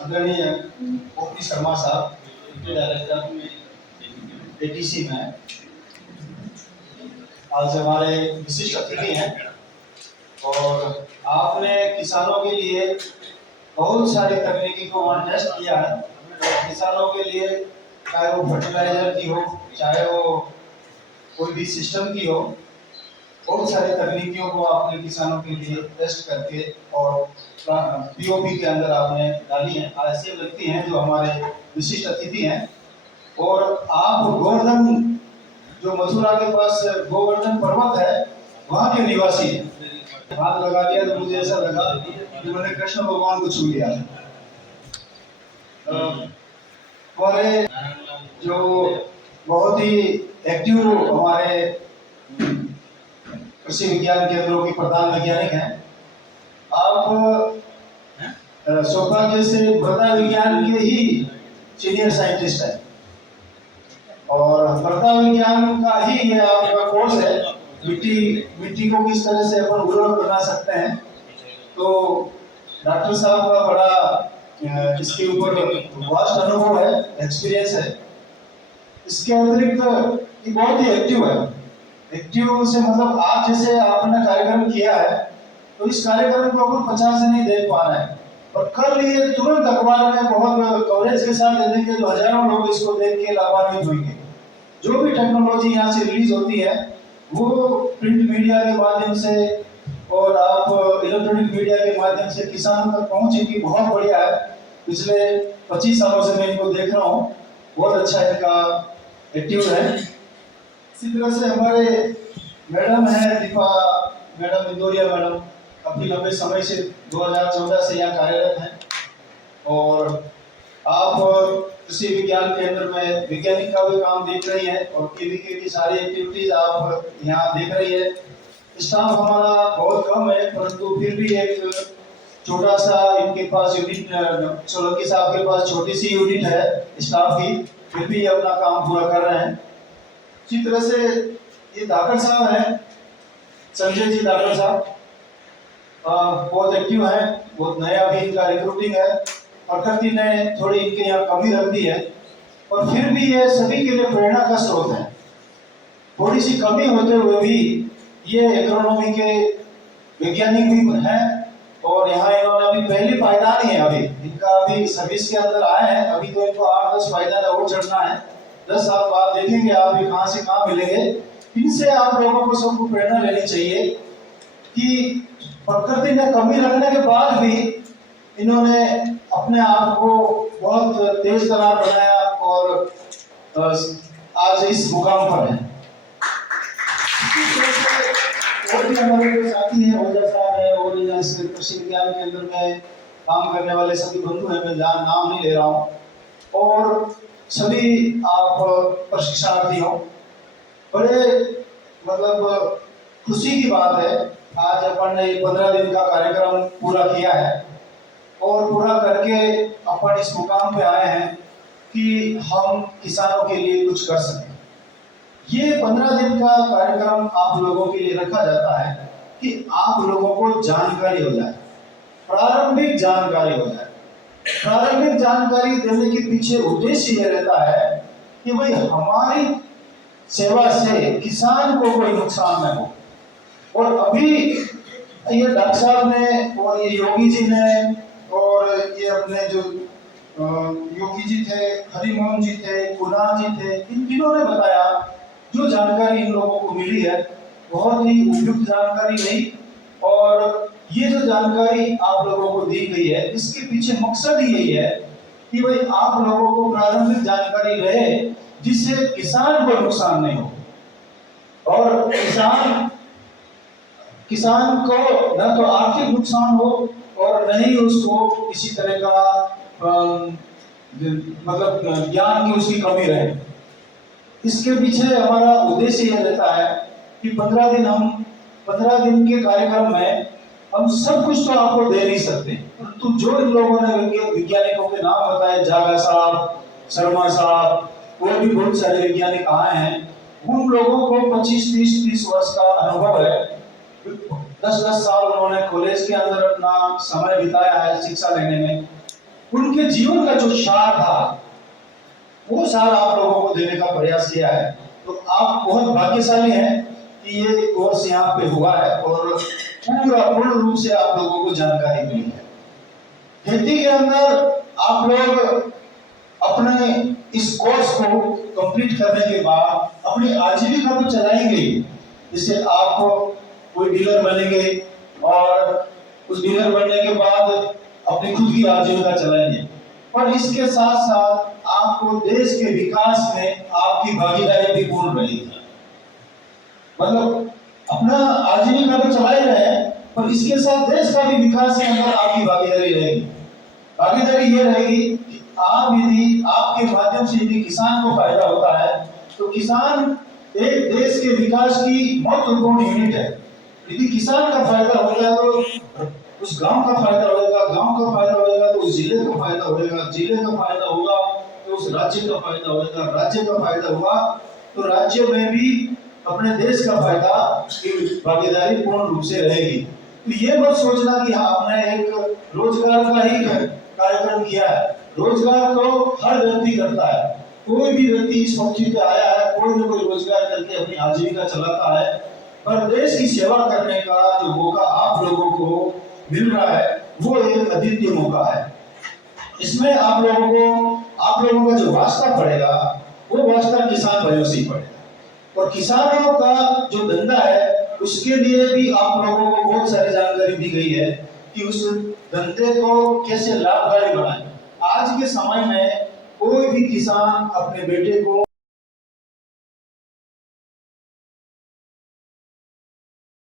आदरणीय ओपी शर्मा साहब, deputy director में एटीसी में आज हमारे विशिष्ट अतिथि हैं और आपने किसानों के लिए बहुत सारी तकनीकी को वहाँ टेस्ट किया है। तो किसानों के लिए चाहे वो फर्टिलाइजर की हो, चाहे वो कोई भी सिस्टम की हो, बहुत सारी तकनीकियों को आपने किसानों के लिए टेस्ट करके और पीओपी के अंदर आपने डाली है। ऐसे व्यक्ति हैं जो हमारे विशिष्ट अतिथि हैं और आप गोवर्धन, जो मथुरा के पास गोवर्धन पर्वत है, वहाँ के निवासी हैं। हाथ लगा दिया तो मुझे ऐसा लगा कि मैंने कृष्ण भगवान को छू लिया है। हमारे जो बहुत ही एक्टिव हमारे कृषि विज्ञान केंद्रों की प्रधान वैज्ञानिक हैं। आप सौभाग्य से मृदा विज्ञान के ही सीनियर साइंटिस्ट हैं और मृदा विज्ञान का ही ये आपका कोर्स है। मिट्टी को किस तरह से अपन उर्वर बना सकते हैं, तो डॉक्टर साहब का बड़ा इसके ऊपर वास्ट अनुभव है, एक्सपीरियंस है। इसके अतिरिक्त ये बहुत ही एक्टिव है। एक्टिव से मतलब आज जैसे आपने कार्यक्रम किया है, तो इस कार्यक्रम को अपन 50 से नहीं देख पा रहे हैं, और कल ये तुरंत अखबार में बहुत कवरेज के साथ दे देंगे तो हजारों लोग इसको देख के लाभान्वित होंगे। जो भी टेक्नोलॉजी यहाँ से रिलीज होती है वो प्रिंट मीडिया के माध्यम से और आप इलेक्ट्रॉनिक मीडिया के माध्यम से किसानों तक पहुँच इनकी बहुत बढ़िया है। पिछले 25 सालों से मैं इनको देख रहा हूँ, बहुत अच्छा इनका एक्टिव है। इसी तरह से हमारे मैडम है दीपा मैडम, इंदौरिया मैडम, काफी लंबे समय से 2014 से यहाँ कार्यरत हैं और आप कृषि विज्ञान केंद्र में वैज्ञानिक का भी काम देख रही है और केवीके की सारी एक्टिविटीज आप यहाँ देख रही है। स्टाफ हमारा बहुत कम है, परंतु फिर भी एक छोटा सा इनके पास यूनिट, सोलंकी साहब के पास छोटी सी यूनिट है स्टाफ की, फिर भी अपना काम पूरा कर रहे हैं। इसी तरह से ये धाकड़ साहब है, संजय जी धाकड़ साहब, बहुत एक्टिव है, बहुत नया भी इनका रिक्रूटिंग है। प्रकृति ने थोड़ी इनके यहाँ कमी रख दी है और फिर भी ये सभी के लिए प्रेरणा का स्रोत है। थोड़ी सी कमी होते हुए भी ये एग्रोनॉमी के वैज्ञानिक भी हैं और यहाँ इन्होंने अभी पहली पायदान ही है, अभी इनका अभी सर्विस के अंदर आए हैं। अभी तो इनको 8-10 पायदान और चढ़ना है। 10 साल बाद देखेंगे आप ये कहाँ से कहाँ मिलेंगे। इनसे आप लोगों को सबको प्रेरणा लेनी चाहिए कि प्रकृति ने कमी रखने के बाद भी इन्होंने अपने आप को बहुत तेज तरार बनाया और आज इस मुकाम पर है। और भी हमारे जो साथी हैं, ओझा साहब है और कृषि विज्ञान केंद्र में काम करने वाले सभी बंधु हैं, मैं नाम नहीं ले रहा हूँ, और सभी आप प्रशिक्षणार्थी हो। बड़े मतलब खुशी की बात है, आज अपन ने 15 दिन का कार्यक्रम पूरा किया है और पूरा करके अपन इस मुकाम पे आए हैं कि हम किसानों के लिए कुछ कर सकें। ये 15 दिन का कार्यक्रम आप लोगों के लिए रखा जाता है कि आप लोगों को जानकारी हो जाए, प्रारंभिक जानकारी हो जाए। प्रारंभिक जानकारी देने के पीछे उद्देश्य ये रहता है कि भाई हमारी सेवा से किसान को कोई नुकसान न हो। और अभी ये डॉक्टर साहब ने और ये योगी जी ने और ये अपने जो योगी जी थे, हरिमोहन जी थे, कुणाल जी थे, इन तीनों ने बताया जो जानकारी इन लोगों को मिली है बहुत ही उपयुक्त जानकारी रही। और ये जो जानकारी आप लोगों को दी गई है, इसके पीछे मकसद ही यही है कि भाई आप लोगों को प्रारंभिक जानकारी रहे जिससे किसान को नुकसान नहीं हो और किसान को न तो आर्थिक नुकसान हो और न ही उसको किसी तरह का मतलब ज्ञान की उसकी कमी रहे। इसके पीछे हमारा उद्देश्य यह रहता है कि 15 दिन के कार्यक्रम में हम सब कुछ तो आपको दे नहीं सकते, परंतु जो इन लोगों ने वैज्ञानिकों के नाम बताए, जागा साहब, शर्मा साहब और भी बहुत सारे वैज्ञानिक आए हैं, उन लोगों को 25-30 वर्ष का अनुभव है। 10 साल उन्होंने कॉलेज के अंदर अपना समय बिताया है शिक्षा लेने में उनके जीवन का जो सार था वो सार आप लोगों को देने का प्रयास किया है। तो आप बहुत भाग्यशाली हैं कि ये कोर्स यहाँ पे हुआ है और पूर्ण रूप से आप लोगों को जानकारी मिली है। खेती के अंदर आप लोग अपने इस कोर्स को कंप्लीट करने के बाद अपनी आजीविका तो चलाएंगे, जिससे आप कोई डीलर बनेंगे और उस डीलर बनने के बाद अपनी खुद की आजीविका चलाएंगे, पर इसके साथ साथ आपको देश के विकास में आपकी भागीदारी भी पूर्ण रहेगी। मतलब अपना आजीविका तो चला ही रहे हैं, पर इसके साथ देश का भी विकास के अंदर आपकी भागीदारी रहेगी। भागीदारी ये रहेगी कि आप यदि आपके माध्यम से यदि किसान को फायदा होता है तो किसान एक देश के विकास की महत्वपूर्ण यूनिट है। यदि किसान का फायदा होगा तो उस गांव का फायदा होगा, गांव का फायदा होगा तो उस जिले का फायदा होगा, जिले का फायदा होगा तो उस राज्य का फायदा होगा, राज्य का फायदा हुआ तो राज्य में भी अपने देश का फायदा की भागीदारी पूर्ण रूप से रहेगी। तो ये मत सोचना कि हाँ हमने एक रोजगार का ही कार्यक्रम किया है। रोजगार तो हर व्यक्ति करता है, कोई भी व्यक्ति इस पृथ्वी पे आया है कोई न कोई रोजगार करके अपनी आजीविका चलाता है, पर देश की सेवा करने का जो मौका आप लोगों को मिल रहा है वो एक अद्वितीय मौका है। इसमें आप लोगों का जो वास्ता पड़ेगा वो वास्ता किसान भाइयों से ही पड़ेगा, और किसानों का जो धंधा है उसके लिए भी आप लोगों को बहुत सारी जानकारी दी गई है कि उस धंधे को कैसे लाभकारी बनाएं। आज के समय में कोई भी किसान अपने बेटे को